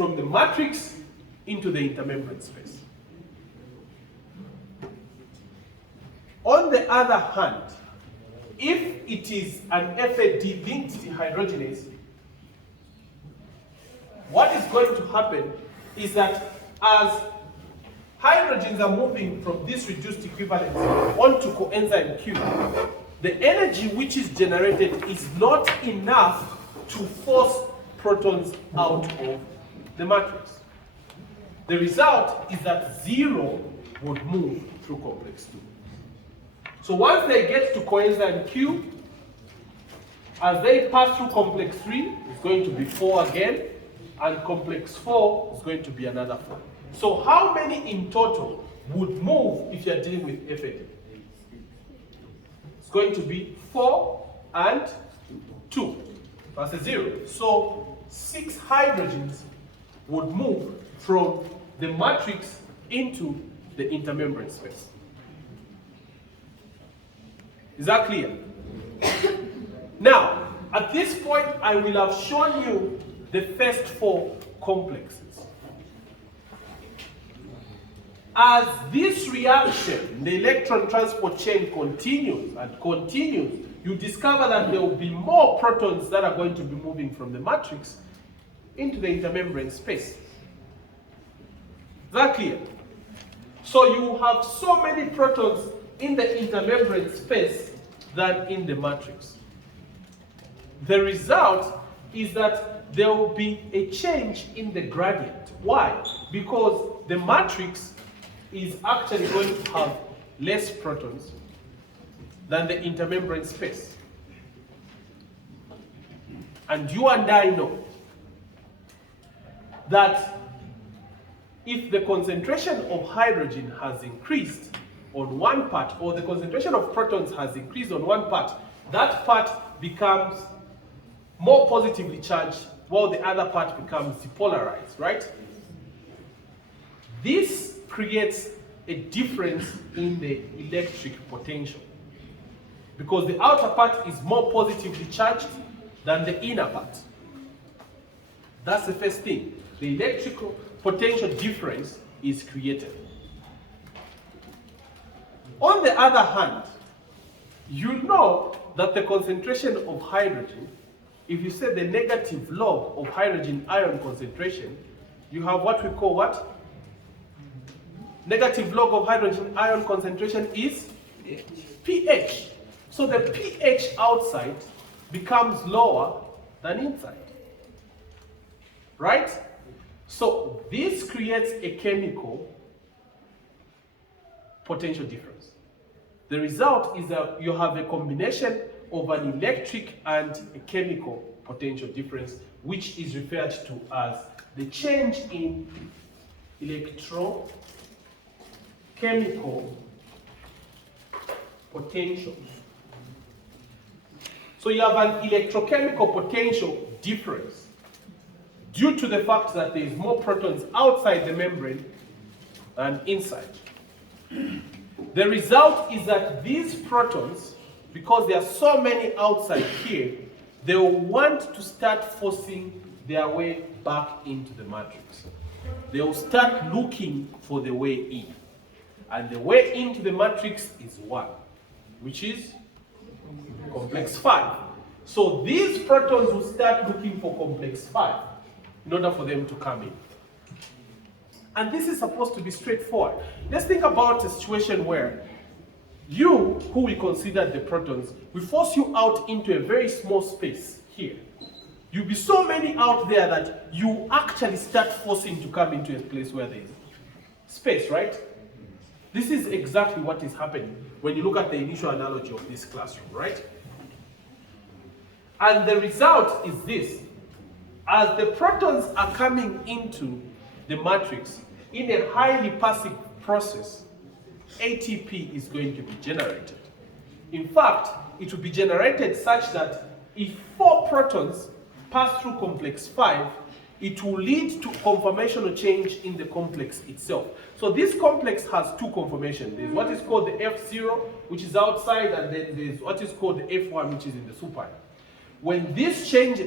from the matrix into the intermembrane space. On the other hand, if it is an FAD linked dehydrogenase, what is going to happen is that as hydrogens are moving from this reduced equivalence onto coenzyme Q, the energy which is generated is not enough to force protons out of the matrix. The result is that 0 would move through complex 2. So once they get to coenzyme Q, as they pass through complex 3, it's going to be 4 again, and complex 4 is going to be another 4. So how many in total would move if you're dealing with FAD? It's going to be 4 and 2. That's a 0. So 6 hydrogens would move from the matrix into the intermembrane space. Is that clear? Now, at this point, I will have shown you the first 4 complexes. As this reaction, the electron transport chain continues and continues, you discover that there will be more protons that are going to be moving from the matrix into the intermembrane space. Is that clear? So you have so many protons in the intermembrane space than in the matrix. The result is that there will be a change in the gradient. Why? Because the matrix is actually going to have less protons than the intermembrane space. And you and I know that if the concentration of hydrogen has increased on one part, or the concentration of protons has increased on one part, that part becomes more positively charged, while the other part becomes depolarized, right? This creates a difference in the electric potential, because the outer part is more positively charged than the inner part. That's the first thing. The electrical potential difference is created. On the other hand, you know that the concentration of hydrogen, if you say the negative log of hydrogen ion concentration, you have what we call what? Negative log of hydrogen ion concentration is pH. So the pH outside becomes lower than inside. Right? So this creates a chemical potential difference. The result is that you have a combination of an electric and a chemical potential difference, which is referred to as the change in electrochemical potential. So you have an electrochemical potential difference due to the fact that there is more protons outside the membrane than inside. The result is that these protons, because there are so many outside here, they will want to start forcing their way back into the matrix. They will start looking for the way in. And the way into the matrix is 1, which is complex 5. So these protons will start looking for complex 5 in order for them to come in. And this is supposed to be straightforward. Let's think about a situation where you, who we consider the protons, we force you out into a very small space here. You'll be so many out there that you actually start forcing to come into a place where there is space, right? This is exactly what is happening when you look at the initial analogy of this classroom, right? And the result is this. As the protons are coming into the matrix, in a highly passive process, ATP is going to be generated. In fact, it will be generated such that if 4 protons pass through complex 5, it will lead to conformational change in the complex itself. So this complex has 2 conformations. There's what is called the F0, which is outside, and then there's what is called the F1, which is in the supine. When this change,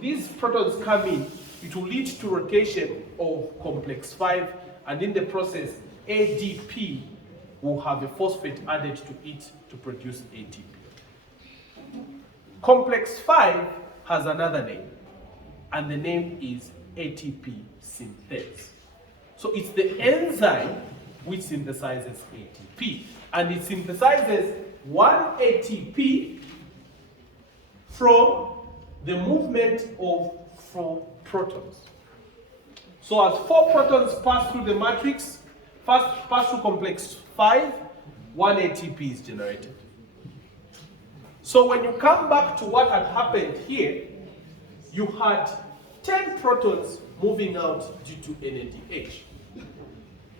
these protons come in, it will lead to rotation of complex 5, and in the process, ADP will have a phosphate added to it to produce ATP. Complex 5 has another name, and the name is ATP synthase. So it's the enzyme which synthesizes ATP, and it synthesizes one ATP from the movement of 4 protons. So as 4 protons pass through the matrix, pass through complex 5, one ATP is generated. So when you come back to what had happened here, you had 10 protons moving out due to NADH.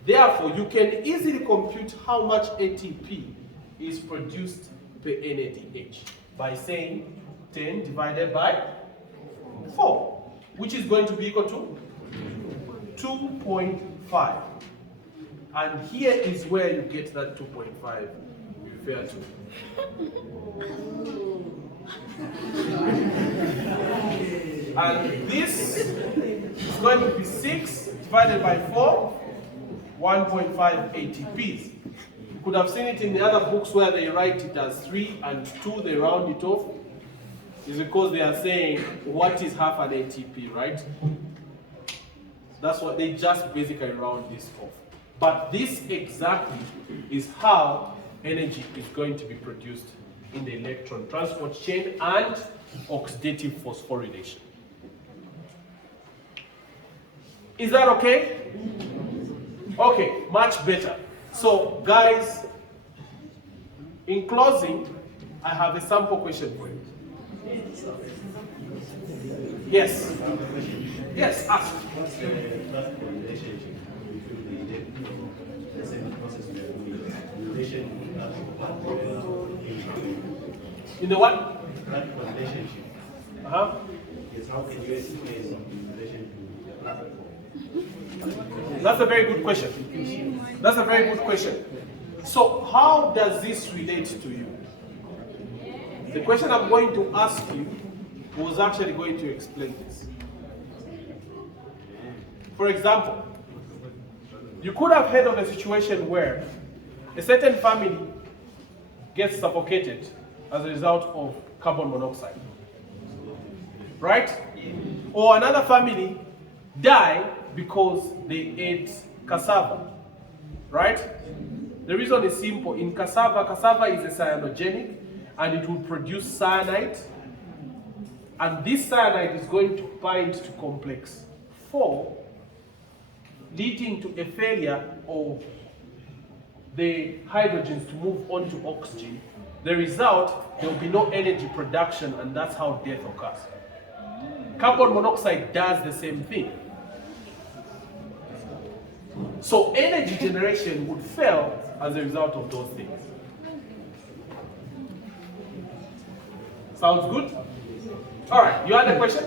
Therefore, you can easily compute how much ATP is produced per NADH by saying 10 divided by 4, which is going to be equal to 2.5. And here is where you get that 2.5 refer to. And this is going to be 6 divided by 4, 1.5 ATPs. You could have seen it in the other books where they write it as 3 and 2, they round it off. It's because they are saying, what is half an ATP, right? That's what they just basically round this off. But this exactly is how energy is going to be produced in the electron transport chain and oxidative phosphorylation. Is that okay? Okay, much better. So guys, in closing, I have a sample question for you. Yes. Yes, ask. What's the first relationship between the same process relation in the what? that relationship? Is how can you estimate in relation to the platform? That's a very good question. That's a very good question. So how does this relate to you? The question I'm going to ask you was actually going to explain this. For example, you could have heard of a situation where a certain family gets suffocated as a result of carbon monoxide, right? Or another family die because they ate cassava, right? The reason is simple. In cassava is a cyanogenic, and it will produce cyanide, and this cyanide is going to bind to complex 4, leading to a failure of the hydrogens to move on to oxygen. The result, there will be no energy production, and that's how death occurs. Carbon monoxide does the same thing. So energy generation would fail as a result of those things. Sounds good? All right, you had a question?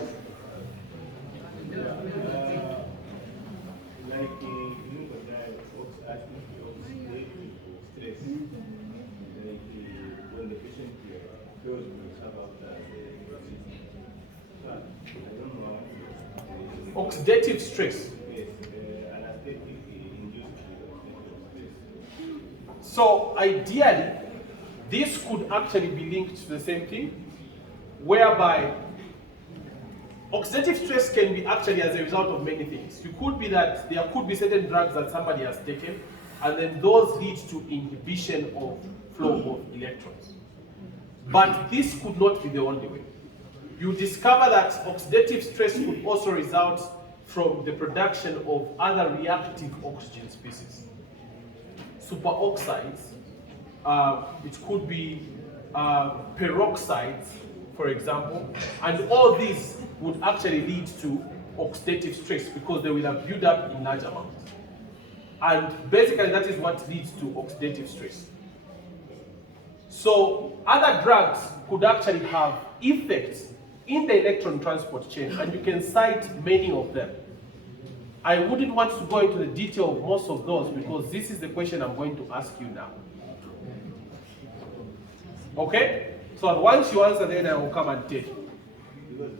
Oxidative stress. So ideally, this could actually be linked to the same thing, whereby oxidative stress can be actually as a result of many things. It could be that there could be certain drugs that somebody has taken, and then those lead to inhibition of flow of electrons. But this could not be the only way. You discover that oxidative stress could also result from the production of other reactive oxygen species. Superoxides, it could be peroxides, for example, and all these would actually lead to oxidative stress because they will have built up in large amounts. And basically that is what leads to oxidative stress. So other drugs could actually have effects in the electron transport chain, and you can cite many of them. I wouldn't want to go into the detail of most of those because this is the question I'm going to ask you now. Okay? So once you answer, then I will come and tell you. Because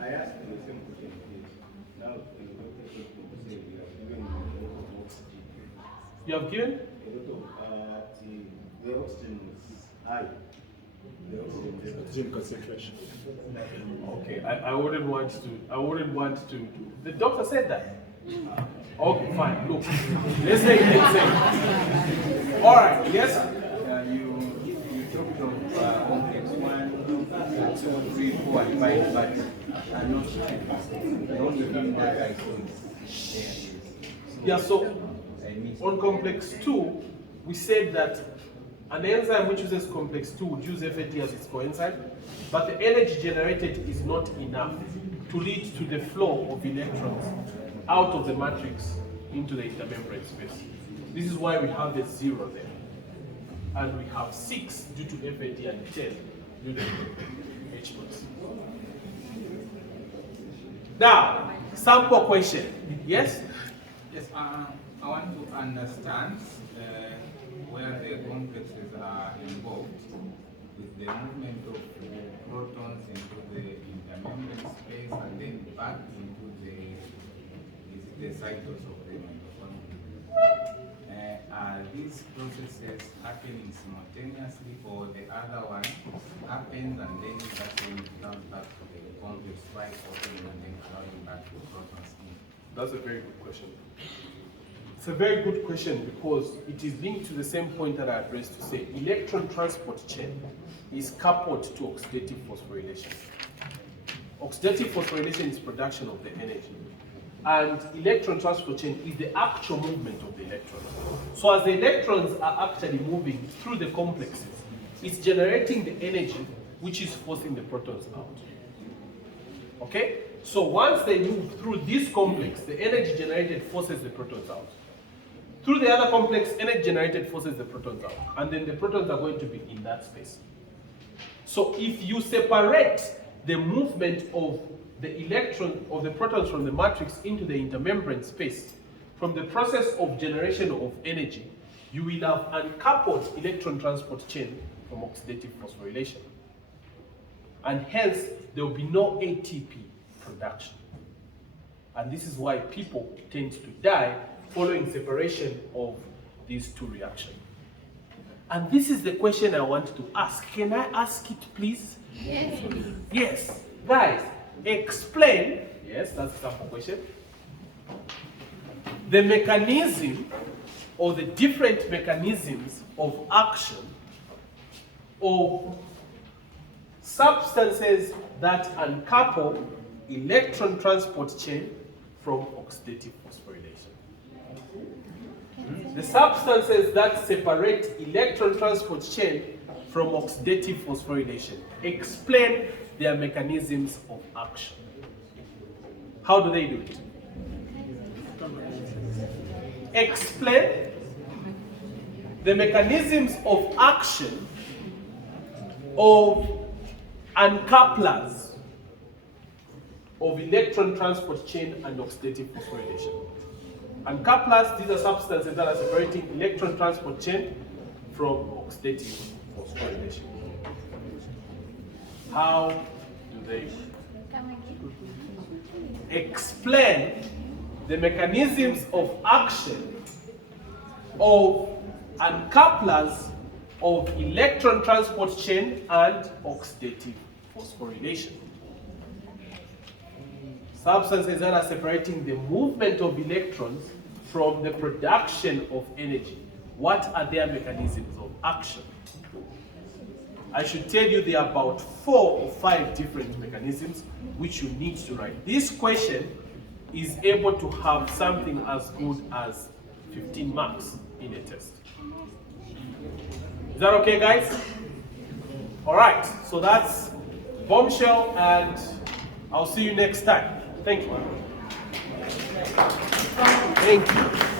I asked the same question. You have given? The oxygen is high. The oxygen concentration. Okay, I wouldn't want to. The doctor said that. Okay, fine. Look, let's say. All right. Yes. You talked of complex 1, 2, 3, 4, and 5, but not only in the isotones. Yeah. So on complex 2, we said that an enzyme which uses complex 2 would use FAT as its coenzyme, but the energy generated is not enough to lead to the flow of electrons out of the matrix into the intermembrane space. This is why we have a 0 there. And we have 6 due to FAT and 10 due to H+. Now, sample question. Yes? Yes, I want to understand where the complexes are involved with the movement of protons into the intermembrane space and then back into the cytos of the mitochondria. Are these processes happening simultaneously, or the other one happens and then that one comes back to the complex right opening and then allowing back to protons in? That's a very good question. It's a very good question because it is linked to the same point that I addressed to say electron transport chain is coupled to oxidative phosphorylation. Oxidative phosphorylation is production of the energy. And electron transport chain is the actual movement of the electrons. So as the electrons are actually moving through the complexes, it's generating the energy which is forcing the protons out. Okay? So once they move through this complex, the energy generated forces the protons out. Through the other complex, energy generated forces the protons out. And then the protons are going to be in that space. So if you separate the movement of the electron of the protons from the matrix into the intermembrane space from the process of generation of energy, you will have uncoupled electron transport chain from oxidative phosphorylation. And hence, there will be no ATP production. And this is why people tend to die following separation of these two reactions. And this is the question I want to ask. Can I ask it, please? Yes. Yes. Guys, explain, yes, that's a sample question, the mechanism or the different mechanisms of action of substances that uncouple electron transport chain from oxidative phosphorylation. The substances that separate electron transport chain from oxidative phosphorylation. Explain their mechanisms of action. How do they do it? Explain the mechanisms of action of uncouplers of electron transport chain and oxidative phosphorylation. Uncouplers, these are substances that are separating electron transport chain from oxidative phosphorylation. How do they explain the mechanisms of action of uncouplers of electron transport chain and oxidative phosphorylation? Substances that are separating the movement of electrons from the production of energy. What are their mechanisms of action? I should tell you there are about 4 or 5 different mechanisms which you need to write. This question is able to have something as good as 15 marks in a test. Is that okay, guys? All right, so that's bombshell, and I'll see you next time. Thank you. Thank you.